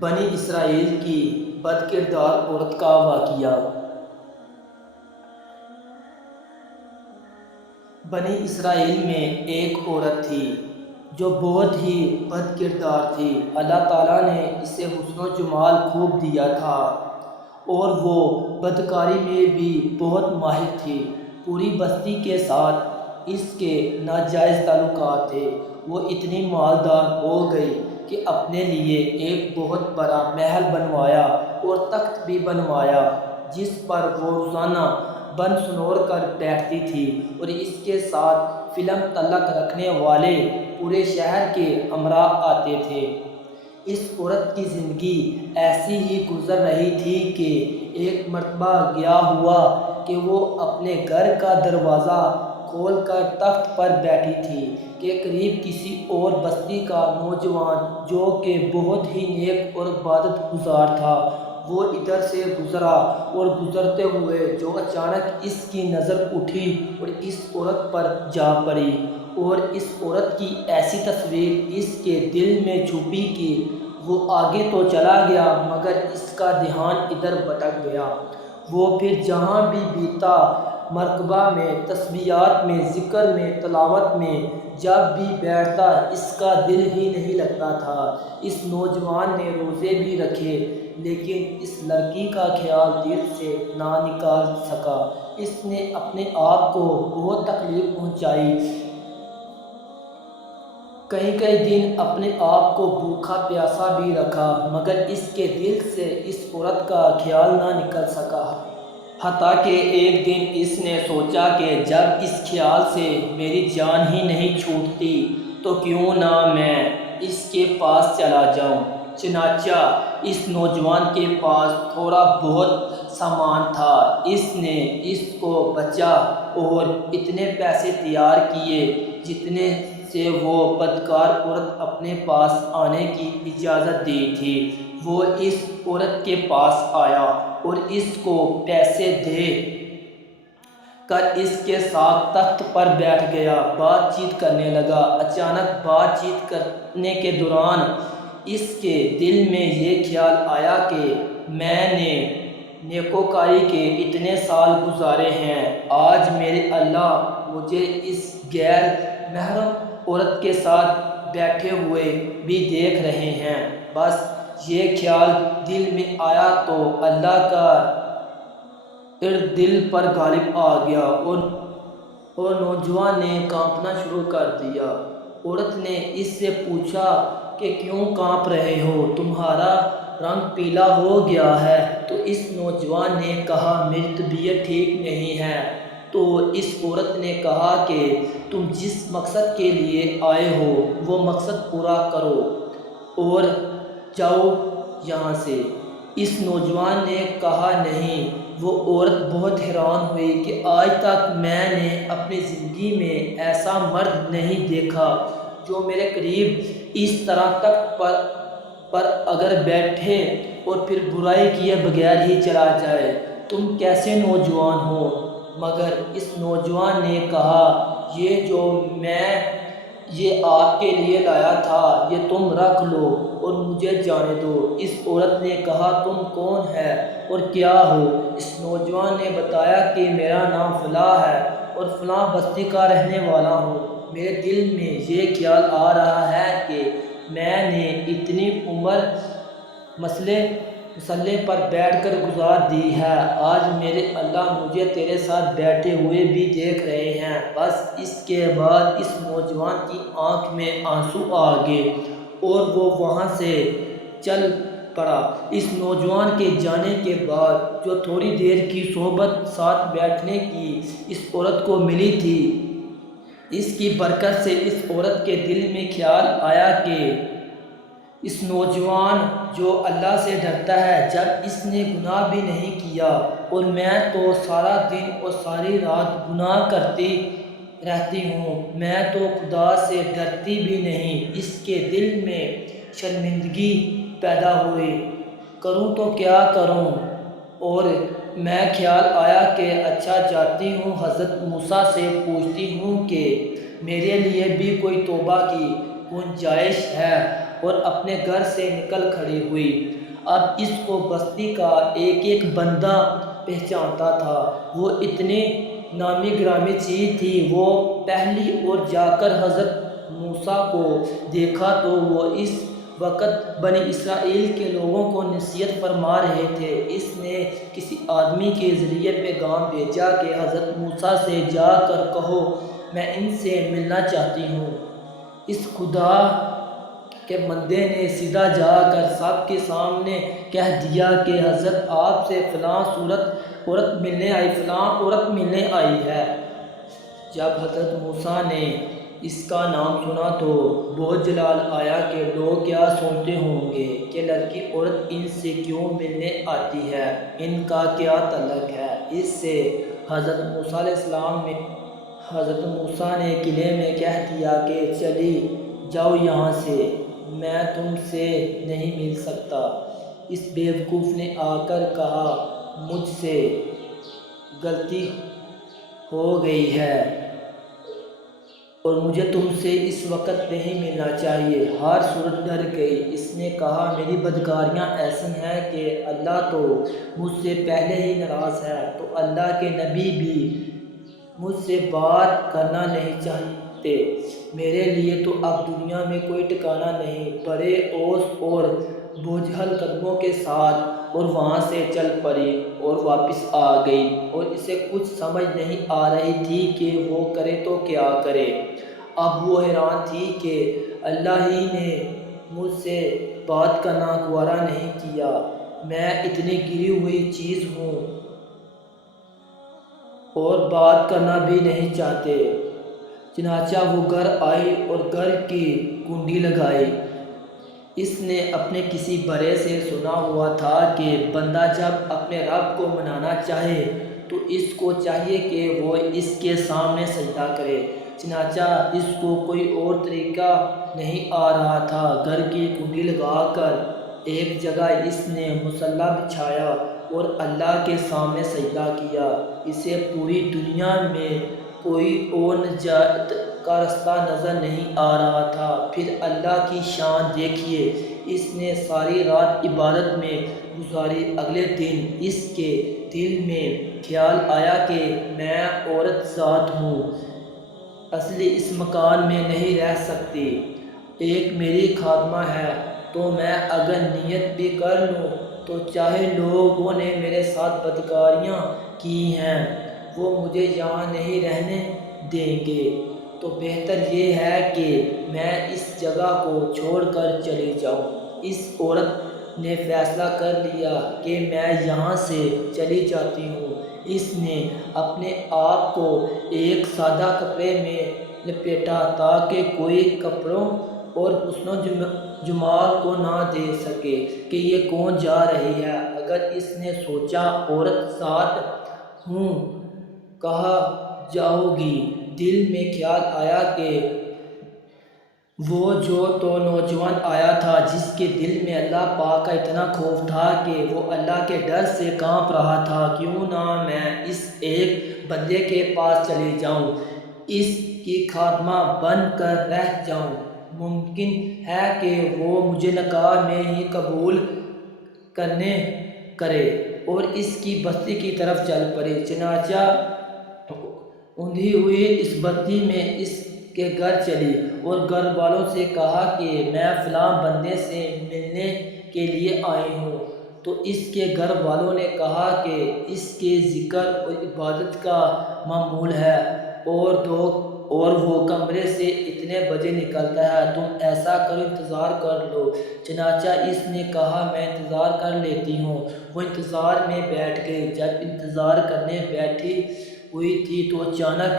بنی اسرائیل کی بد کردار عورت کا واقعہ۔ بنی اسرائیل میں ایک عورت تھی جو بہت ہی بد کردار تھی۔ اللہ تعالیٰ نے اسے حسن و جمال خوب دیا تھا اور وہ بدکاری میں بھی بہت ماہر تھی۔ پوری بستی کے ساتھ اس کے ناجائز تعلقات تھے۔ وہ اتنی مالدار ہو گئی کہ اپنے لیے ایک بہت بڑا محل بنوایا اور تخت بھی بنوایا جس پر وہ روزانہ بن سنور کر بیٹھتی تھی، اور اس کے ساتھ فلم تعلق رکھنے والے پورے شہر کے امراء آتے تھے۔ اس عورت کی زندگی ایسی ہی گزر رہی تھی کہ ایک مرتبہ کیا ہوا کہ وہ اپنے گھر کا دروازہ کھول کر تخت پر بیٹھی تھی کہ قریب کسی اور بستی کا نوجوان جو کہ بہت ہی نیک اور عبادت گزار تھا، وہ ادھر سے گزرا اور گزرتے ہوئے جو اچانک اس کی نظر اٹھی اور اس عورت پر جا پڑی، اور اس عورت کی ایسی تصویر اس کے دل میں چھپی کہ وہ آگے تو چلا گیا مگر اس کا دھیان ادھر بھٹک گیا۔ وہ پھر جہاں بھی بیتا، مرکبہ میں، تسبیحات میں، ذکر میں، تلاوت میں جب بھی بیٹھتا، اس کا دل ہی نہیں لگتا تھا۔ اس نوجوان نے روزے بھی رکھے لیکن اس لڑکی کا خیال دل سے نہ نکال سکا۔ اس نے اپنے آپ کو بہت تکلیف پہنچائی، کئی دن اپنے آپ کو بھوکا پیاسا بھی رکھا مگر اس کے دل سے اس عورت کا خیال نہ نکل سکا۔ حتیٰ کہ ایک دن اس نے سوچا کہ جب اس خیال سے میری جان ہی نہیں چھوٹتی تو کیوں نہ میں اس کے پاس چلا جاؤں۔ چنانچہ اس نوجوان کے پاس تھوڑا بہت سامان تھا۔ اس نے اس کو بچا اور اتنے پیسے تیار کیے جتنے سے وہ بدکار عورت اپنے پاس آنے کی اجازت دی تھی۔ وہ اس عورت کے پاس آیا اور اس کو پیسے دے کر اس کے ساتھ تخت پر بیٹھ گیا، بات چیت کرنے لگا۔ اچانک بات چیت کرنے کے دوران اس کے دل میں یہ خیال آیا کہ میں نے نیکوکاری کے اتنے سال گزارے ہیں، آج میرے اللہ مجھے اس غیر محرم عورت کے ساتھ بیٹھے ہوئے بھی دیکھ رہے ہیں۔ بس یہ خیال دل میں آیا تو اللہ کا ارد دل پر غالب آ گیا اور نوجوان نے کانپنا شروع کر دیا۔ عورت نے اس سے پوچھا کہ کیوں کانپ رہے ہو، تمہارا رنگ پیلا ہو گیا ہے؟ تو اس نوجوان نے کہا میری طبیعت ٹھیک نہیں ہے۔ تو اس عورت نے کہا کہ تم جس مقصد کے لیے آئے ہو وہ مقصد پورا کرو اور جاؤ یہاں سے۔ اس نوجوان نے کہا نہیں۔ وہ عورت بہت حیران ہوئی کہ آج تک میں نے اپنی زندگی میں ایسا مرد نہیں دیکھا جو میرے قریب اس طرح تخت پر اگر بیٹھے اور پھر برائی کیے بغیر ہی چلا جائے۔ تم کیسے نوجوان ہو؟ مگر اس نوجوان نے کہا یہ جو میں یہ آپ کے لیے لایا تھا یہ تم رکھ لو اور مجھے جانے دو۔ اس عورت نے کہا تم کون ہے اور کیا ہو؟ اس نوجوان نے بتایا کہ میرا نام فلاں ہے اور فلاں بستی کا رہنے والا ہوں۔ میرے دل میں یہ خیال آ رہا ہے کہ میں نے اتنی عمر مسلح پر بیٹھ کر گزار دی ہے، آج میرے اللہ مجھے تیرے ساتھ بیٹھے ہوئے بھی دیکھ رہے ہیں۔ بس اس کے بعد اس نوجوان کی آنکھ میں آنسو آ گئے اور وہ وہاں سے چل پڑا۔ اس نوجوان کے جانے کے بعد جو تھوڑی دیر کی صحبت ساتھ بیٹھنے کی اس عورت کو ملی تھی، اس کی برکت سے اس عورت کے دل میں خیال آیا کہ اس نوجوان جو اللہ سے ڈرتا ہے، جب اس نے گناہ بھی نہیں کیا اور میں تو سارا دن اور ساری رات گناہ کرتی رہتی ہوں، میں تو خدا سے ڈرتی بھی نہیں۔ اس کے دل میں شرمندگی پیدا ہوئی، کروں تو کیا کروں؟ اور میں خیال آیا کہ اچھا جاتی ہوں حضرت موسیٰ سے پوچھتی ہوں کہ میرے لیے بھی کوئی توبہ کی گنجائش ہے اور اپنے گھر سے نکل کھڑی ہوئی۔ اب اس کو بستی کا ایک ایک بندہ پہچانتا تھا، وہ اتنی نامی گرامی چیز تھی۔ وہ پہلی اور جا کر حضرت موسیٰ کو دیکھا تو وہ اس وقت بنی اسرائیل کے لوگوں کو نصیحت فرما رہے تھے۔ اس نے کسی آدمی کے ذریعے پیغام بھیجا کہ حضرت موسیٰ سے جا کر کہو میں ان سے ملنا چاہتی ہوں۔ اس خدا کے بندے نے سیدھا جا کر سب کے سامنے کہہ دیا کہ حضرت آپ سے فلاں عورت ملنے آئی ہے۔ جب حضرت موسیٰ نے اس کا نام سنا تو بہت جلال آیا کہ لوگ کیا سوچتے ہوں گے کہ لڑکی عورت ان سے کیوں ملنے آتی ہے، ان کا کیا تعلق ہے اس سے۔ حضرت موسیٰ نے قلعے میں کہہ دیا کہ چلی جاؤ یہاں سے، میں تم سے نہیں مل سکتا۔ اس بیوقوف نے آ کر کہا مجھ سے غلطی ہو گئی ہے اور مجھے تم سے اس وقت نہیں ملنا چاہیے۔ ہر صورت ڈر گئی۔ اس نے کہا میری بدکاریاں ایسی ہیں کہ اللہ تو مجھ سے پہلے ہی ناراض ہے، تو اللہ کے نبی بھی مجھ سے بات کرنا نہیں چاہتے۔ میرے لیے تو اب دنیا میں کوئی ٹھکانہ نہیں۔ بڑے اوس اور بوجھل قدموں کے ساتھ اور وہاں سے چل پڑی اور واپس آ گئی، اور اسے کچھ سمجھ نہیں آ رہی تھی کہ وہ کرے تو کیا کرے۔ اب وہ حیران تھی کہ اللہ ہی نے مجھ سے بات کرنا گوارا نہیں کیا۔ میں اتنی گری ہوئی چیز ہوں اور بات کرنا بھی نہیں چاہتے۔ چنانچہ وہ گھر آئی اور گھر کی کنڈی لگائی۔ اس نے اپنے کسی بڑے سے سنا ہوا تھا کہ بندہ جب اپنے رب کو منانا چاہے تو اس کو چاہیے کہ وہ اس کے سامنے سجدہ کرے۔ چنانچہ اس کو کوئی اور طریقہ نہیں آ رہا تھا۔ گھر کی کنڈی لگا کر ایک جگہ اس نے مصلی بچھایا اور اللہ کے سامنے سجدہ کیا۔ اسے پوری دنیا میں کوئی اور نجات کا راستہ نظر نہیں آ رہا تھا۔ پھر اللہ کی شان دیکھیے، اس نے ساری رات عبادت میں گزاری۔ اگلے دن اس کے دل میں خیال آیا کہ میں عورت ذات ہوں، اصلی اس مکان میں نہیں رہ سکتی، ایک میری خادمہ ہے، تو میں اگر نیت بھی کر لوں تو چاہے لوگوں نے میرے ساتھ بدکاریاں کی ہیں وہ مجھے یہاں نہیں رہنے دیں گے، تو بہتر یہ ہے کہ میں اس جگہ کو چھوڑ کر چلی جاؤں۔ اس عورت نے فیصلہ کر لیا کہ میں یہاں سے چلی جاتی ہوں۔ اس نے اپنے آپ کو ایک سادہ کپڑے میں لپیٹا تاکہ کوئی کپڑوں اور حسن و جمال کو نہ دیکھ سکے کہ یہ کون جا رہی ہے۔ اگر اس نے سوچا عورت ذات ہوں، کہاں جاؤ گی؟ دل میں خیال آیا کہ وہ جو تو نوجوان آیا تھا جس کے دل میں اللہ پاک کا اتنا خوف تھا کہ وہ اللہ کے ڈر سے کانپ رہا تھا، کیوں نہ میں اس ایک بندے کے پاس چلی جاؤں، اس کی خادمہ بن کر رہ جاؤں، ممکن ہے کہ وہ مجھے نکاح میں ہی قبول کرے، اور اس کی بستی کی طرف چل پڑی۔ چنانچہ اندھی ہوئی اس بستی میں اس کے گھر چلی اور گھر والوں سے کہا کہ میں فلاں بندے سے ملنے کے لیے آئی ہوں۔ تو اس کے گھر والوں نے کہا کہ اس کے ذکر اور عبادت کا معمول ہے اور وہ کمرے سے اتنے بجے نکلتا ہے، تم ایسا کرو انتظار کر لو۔ چنانچہ اس نے کہا میں انتظار کر لیتی ہوں۔ وہ انتظار میں بیٹھ گئی۔ جب انتظار کرنے بیٹھی ہوئی تھی تو اچانک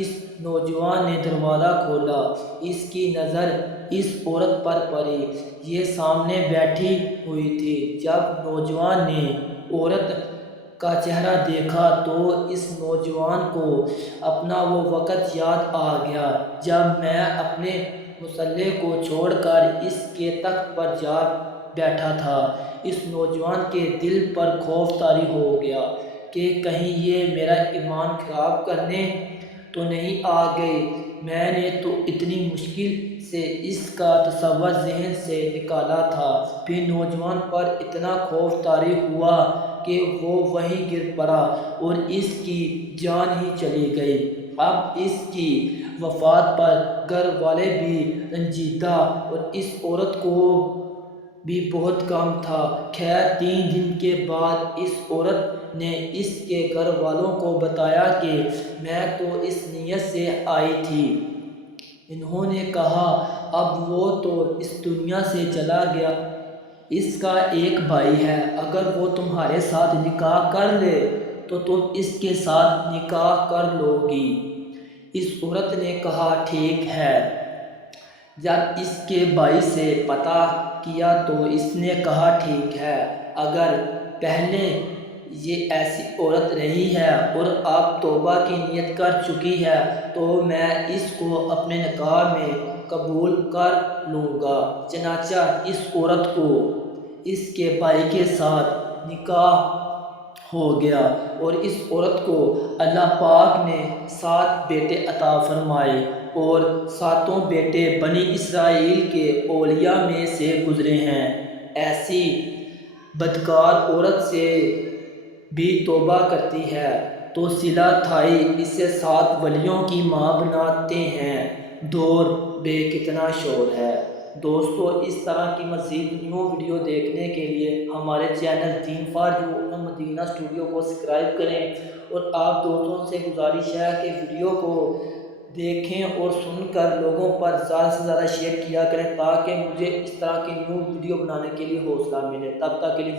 اس نوجوان نے دروازہ کھولا۔ اس کی نظر اس عورت پر پڑی، یہ سامنے بیٹھی ہوئی تھی۔ جب نوجوان نے عورت کا چہرہ دیکھا تو اس نوجوان کو اپنا وہ وقت یاد آ گیا جب میں اپنے مصلی کو چھوڑ کر اس کے تخت پر جا بیٹھا تھا۔ اس نوجوان کے دل پر خوف طاری ہو گیا کہ کہیں یہ میرا ایمان خراب کرنے تو نہیں آ گئی۔ میں نے تو اتنی مشکل سے اس کا تصور ذہن سے نکالا تھا، پھر نوجوان پر اتنا خوف طاری ہوا کہ وہ وہیں گر پڑا اور اس کی جان ہی چلی گئی۔ اب اس کی وفات پر گھر والے بھی رنجیدہ اور اس عورت کو بھی بہت کام تھا۔ خیر 3 دن کے بعد اس عورت نے اس کے گھر والوں کو بتایا کہ میں تو اس نیت سے آئی تھی۔ انہوں نے کہا اب وہ تو اس دنیا سے چلا گیا، اس کا ایک بھائی ہے، اگر وہ تمہارے ساتھ نکاح کر لے تو تم اس کے ساتھ نکاح کر لو گی۔ اس عورت نے کہا ٹھیک ہے۔ جب اس کے بھائی سے پتہ کیا تو اس نے کہا ٹھیک ہے، اگر پہلے یہ ایسی عورت رہی ہے اور اب توبہ کی نیت کر چکی ہے تو میں اس کو اپنے نکاح میں قبول کر لوں گا۔ چنانچہ اس عورت کو اس کے بھائی کے ساتھ نکاح ہو گیا اور اس عورت کو اللہ پاک نے 7 بیٹے عطا فرمائے اور 7 بیٹے بنی اسرائیل کے اولیاء میں سے گزرے ہیں۔ ایسی بدکار عورت سے بھی توبہ کرتی ہے تو صلہ تھائی اسے 7 ولیوں کی ماں بناتے ہیں۔ دور بے کتنا شور ہے۔ دوستو اس طرح کی مزید نیو ویڈیو دیکھنے کے لیے ہمارے channel Deen for you Madina studio کو سبسکرائب کریں اور آپ دوستوں سے گزارش ہے کہ ویڈیو کو دیکھیں اور سن کر لوگوں پر زیادہ سے زیادہ شیئر کیا کریں تاکہ مجھے اس طرح کی نیو ویڈیو بنانے کے لیے حوصلہ ملے۔ تب تک کے لیے